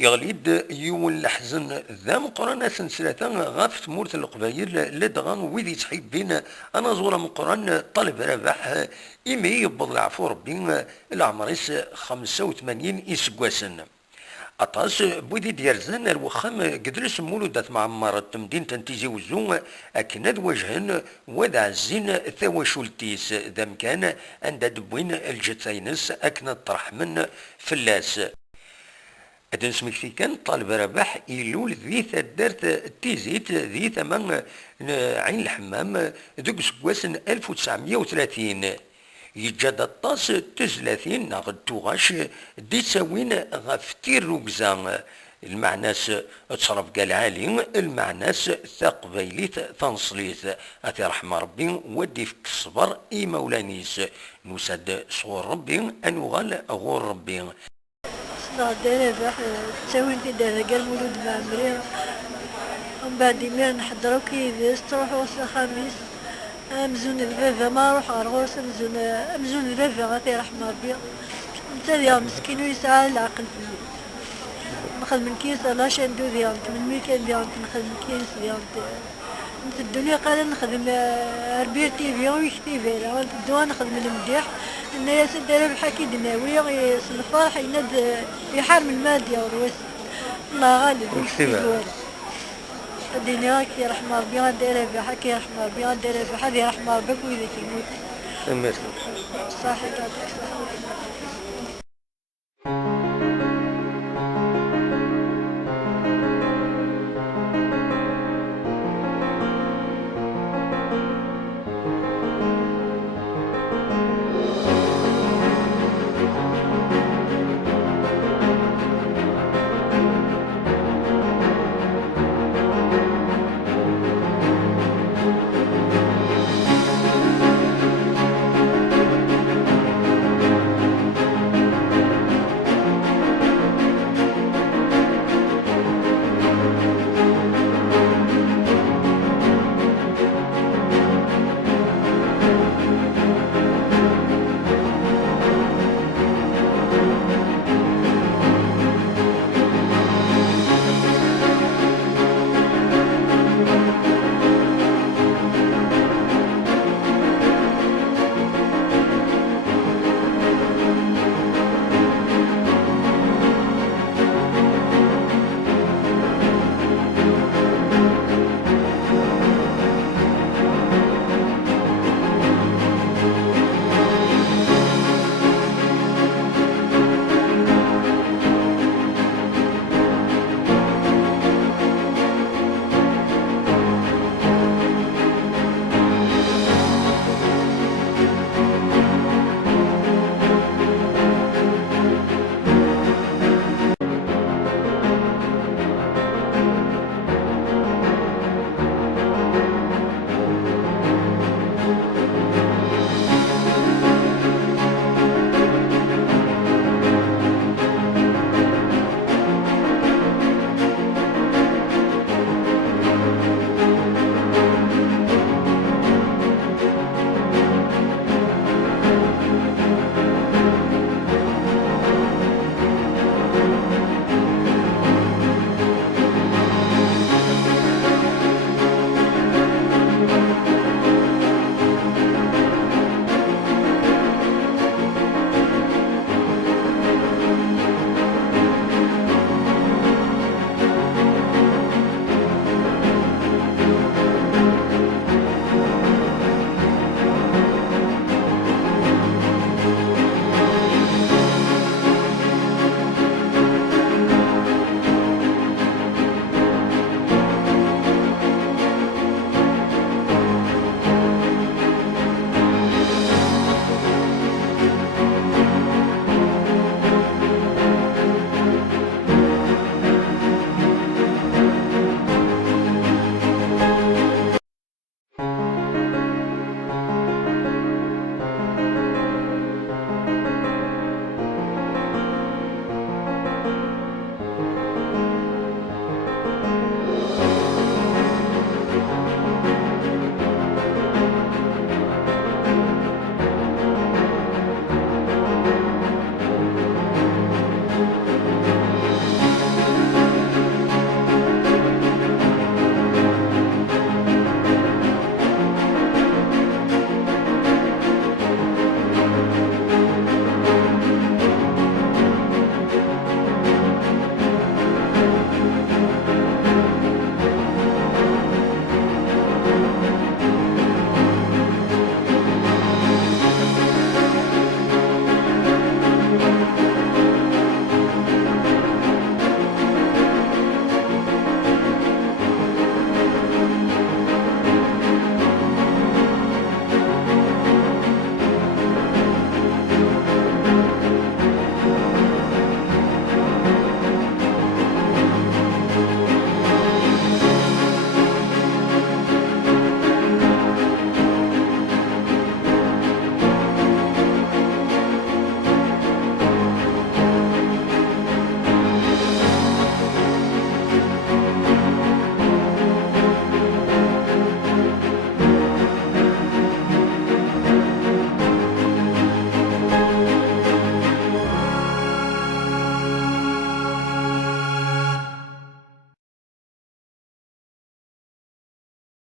يغليد يوم الحزن ذا مقرنة سلسلة غاف تمورت القبايل لدغان ويدي تحيب بين أنا زورة مقرن طالب رباح إمي يبض العفو ربي العمريس 85 إسقواسن أطاس بويدي ديارزان الوخام قدرس مولودات معمرة مدينة تيزي-ouzou أكند وجهن وذا عزين ثواشولتيس ذا مكان عند دبوين الجتاينس أكند طرح من فلاس أدن سمكتي كان طالب رباح يلول ذي ثدرت تيزيت ذي ثمن عين الحمام ذوك سكواسن 1930 يجاد الطاس تزلاثين ناغد توغاش دي تساوين غفتير روكزان المعناس تصرف قال عالي المعناس ثقبيليت تنصليت أتي رحمة ربي ودي فيك الصبر إي مولانيس نسد صغور ربي أنوغال غور ربي دايره باح تساوي انت دايره قال مولود معمري ومن بعد يمير نحضرو كيفاش تروحو الخميس امزون البابا ما نروح غرغوس امزون البابا غاتي رحمة ربي انت يا مسكين ويسعى العقل فيه نخدم كيس لا شندو ديالك من ميكان ديالك نخدم كيس ديالك انت الدنيا قال نخدم ربيتي فيا ويكتيفي لا الدوا نخدم المديح الناس دايره بحكي دناويه الفرح يناد يحرم الماديه والروس الله غالب ويكتيفي الدنيا كي رحمة ربي دايره بحكي رحمة ربي دايره بحدي رحمة ربك وإذا كيموت أمين صحيح.